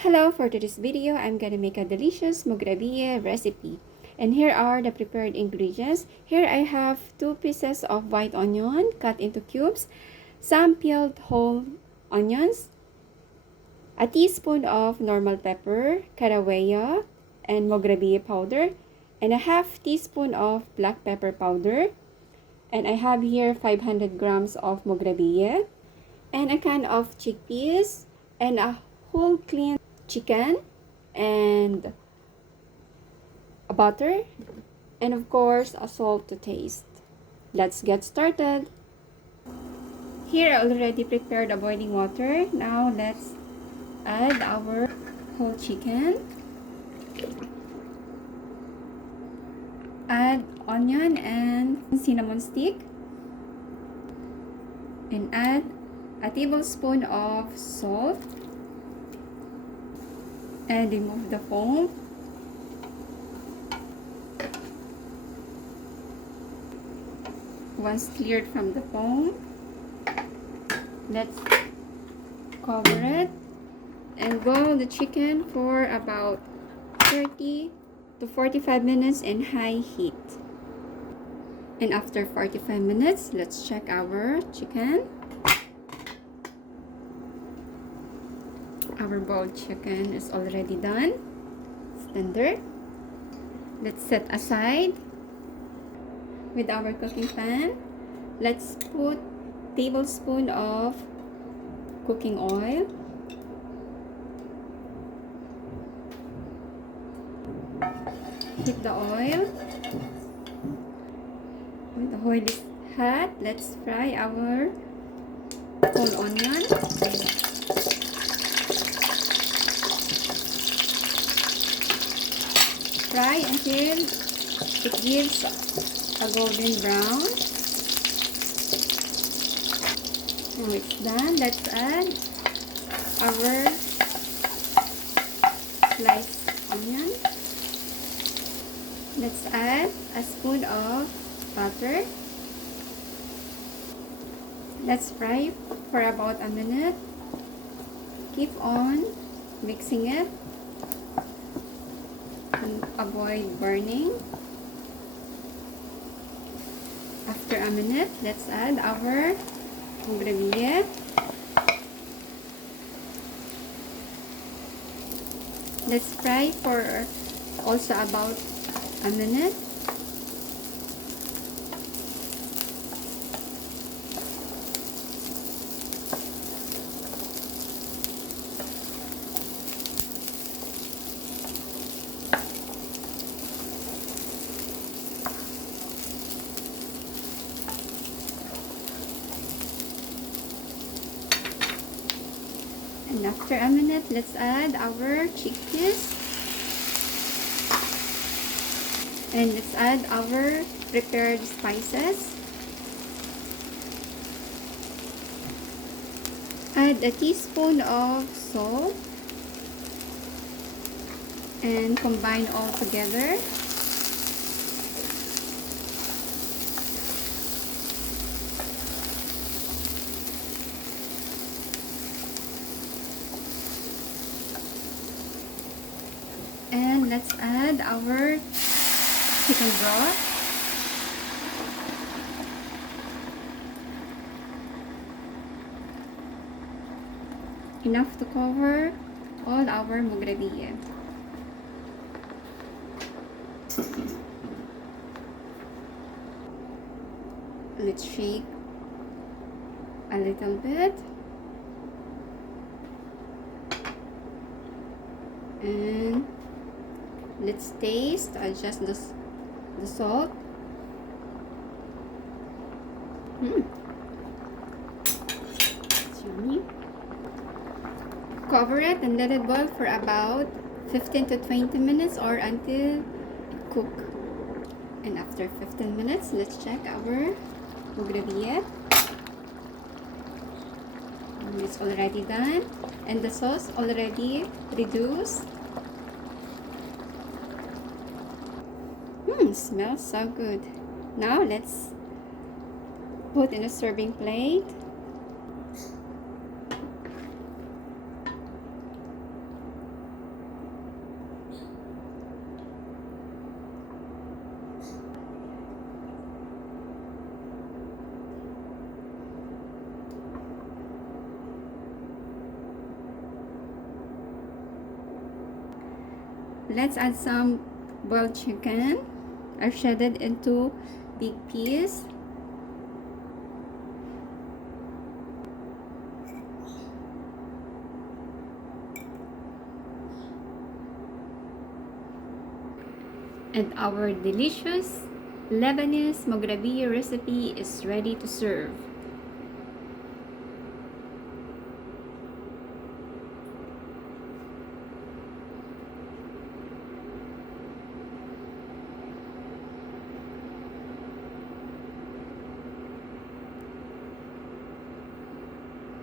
Hello, for today's video, I'm gonna make a delicious Moghrabieh recipe. And here are the prepared ingredients. Here I have 2 pieces of white onion cut into cubes, some peeled whole onions, a teaspoon of normal pepper, carawaya, and Moghrabieh powder, and a half teaspoon of black pepper powder. And I have here 500 grams of Moghrabieh, and a can of chickpeas, and a whole clean chicken, and a butter, and of course a salt to taste. Let's get started. Here I already prepared the boiling water. Now let's add our whole chicken, add onion and cinnamon stick, and add a tablespoon of salt, and remove the foam. Once cleared from the foam, let's cover it and boil the chicken for about 30 to 45 minutes in high heat. And after 45 minutes, let's check our chicken. Our boiled chicken is already done. It's tender. Let's set aside. With our cooking pan, let's put tablespoon of cooking oil. Heat the oil. When the oil is hot, let's fry our whole onion. Fry until it gives a golden brown. Now it's done. Let's add our sliced onion. Let's add a spoon of butter. Let's fry for about a minute. Keep on mixing it and avoid burning. After a minute, let's add our Moghrabieh. Let's fry for also about a minute. And after a minute, let's add our chickpeas. And let's add our prepared spices. Add a teaspoon of salt. And combine all together. And let's add our chicken broth. Enough to cover all our Moghrabieh. Let's shake a little bit. And let's taste, adjust the salt. It's yummy. Cover it and let it boil for about 15 to 20 minutes or until it cooks. And after 15 minutes, let's check our Moghrabieh. It's already done and the sauce already reduced. Smells so good. Now let's put in a serving plate. Let's add some boiled chicken. I've shredded into big piece. And our delicious Lebanese Moghrabieh recipe is ready to serve.